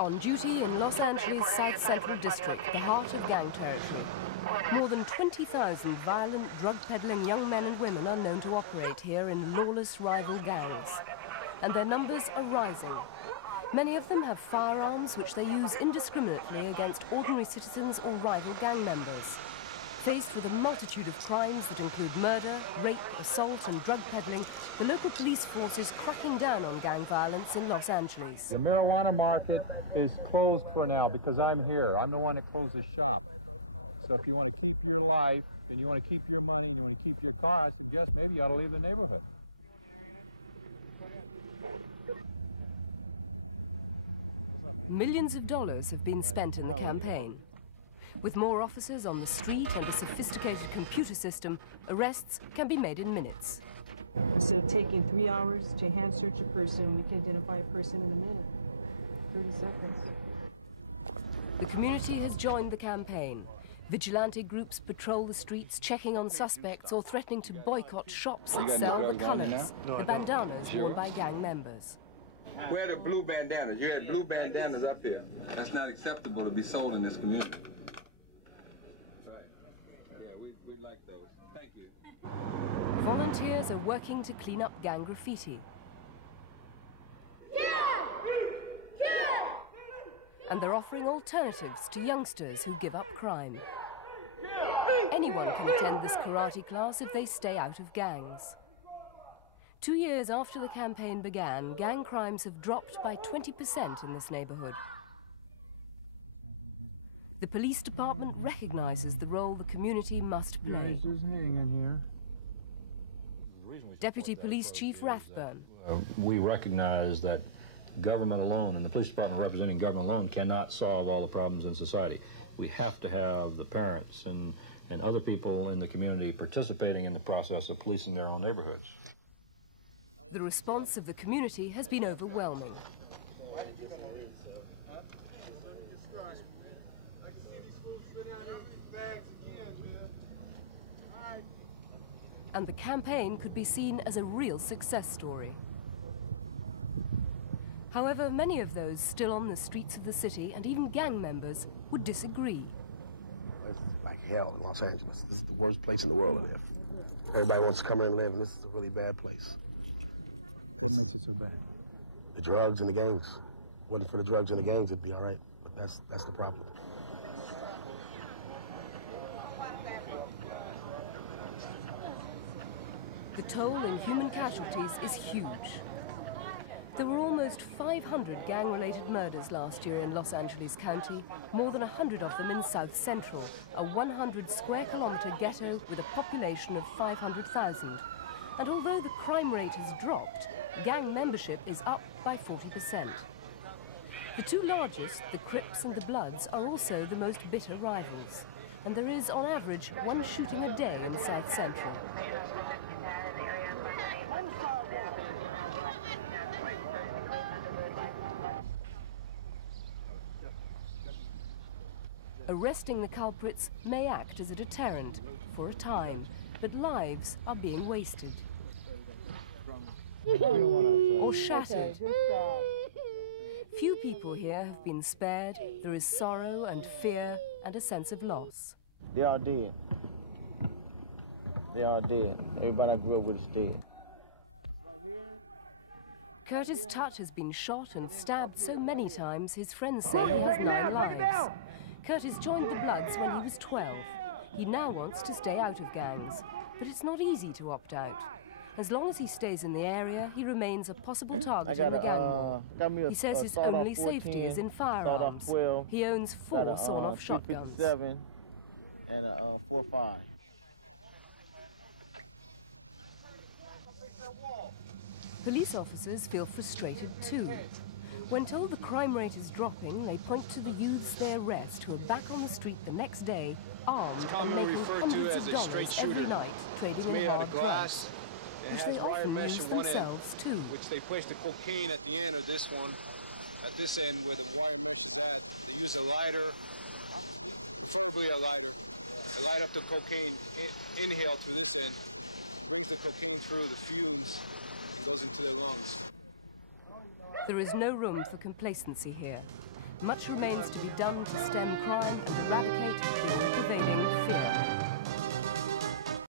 On duty in Los Angeles' South Central District, the heart of gang territory, more than 20,000 violent, drug-peddling young men and women are known to operate here in lawless rival gangs. And their numbers are rising. Many of them have firearms which they use indiscriminately against ordinary citizens or rival gang members. Faced with a multitude of crimes that include murder, rape, assault and drug peddling, the local police force is cracking down on gang violence in Los Angeles. The marijuana market is closed for now because I'm here. I'm the one that closed the shop. So if you want to keep your life, and you want to keep your money, and you want to keep your car, I suggest maybe you ought to leave the neighborhood. Millions of dollars have been spent in the campaign. With more officers on the street and a sophisticated computer system, arrests can be made in minutes. Instead of taking 3 hours to hand search a person, we can identify a person in a minute, 30 seconds. The community has joined the campaign. Vigilante groups patrol the streets, checking on suspects or threatening to boycott shops that sell the colors, the bandanas worn by gang members. Where are the blue bandanas? You had blue bandanas up here. That's not acceptable to be sold in this community. Right. Yeah, we'd like those. Thank you. Volunteers are working to clean up gang graffiti. And they're offering alternatives to youngsters who give up crime. Anyone can attend this karate class if they stay out of gangs. 2 years after the campaign began, gang crimes have dropped by 20% in this neighborhood. The police department recognizes the role the community must play. Deputy Police Chief Rathburn. We recognize that government alone and the police department representing government alone cannot solve all the problems in society. We have to have the parents and other people in the community participating in the process of policing their own neighborhoods. The response of the community has been overwhelming. And the campaign could be seen as a real success story. However, many of those still on the streets of the city, and even gang members, would disagree. It's like hell in Los Angeles. This is the worst place in the world to live. Everybody wants to come here and live, and this is a really bad place. What makes it so bad? The drugs and the gangs. If it wasn't for the drugs and the gangs, it'd be all right. But that's the problem. The toll in human casualties is huge. There were almost 500 gang-related murders last year in Los Angeles County, more than 100 of them in South Central, a 100-square-kilometer ghetto with a population of 500,000. And although the crime rate has dropped, gang membership is up by 40%. The two largest, the Crips and the Bloods, are also the most bitter rivals. And there is, on average, one shooting a day in South Central. Arresting the culprits may act as a deterrent for a time, but lives are being wasted or shattered. Few people here have been spared. There is sorrow and fear and a sense of loss. They are dead. They are dead. Everybody I grew up with is dead. Curtis Tutt has been shot and stabbed so many times his friends say he has 9 lives. Curtis joined the Bloods when he was 12. He now wants to stay out of gangs, but it's not easy to opt out. As long as he stays in the area, he remains a possible target in the gang war. He says his only safety is in firearms. He owns 4 sawn-off shotguns. And a 4.5. Police officers feel frustrated too. When told the crime rate is dropping, they point to the youths they arrest who are back on the street the next day, armed and making hundreds of dollars every night, trading in hard drugs, which they often use themselves too. Which they place the cocaine at the end of this one, at this end where the wire mesh is at. They use a lighter, preferably a lighter. They light up the cocaine, inhale through this end, brings the cocaine through the fumes, and goes into their lungs. There is no room for complacency here. Much remains to be done to stem crime and eradicate the all-pervading fear.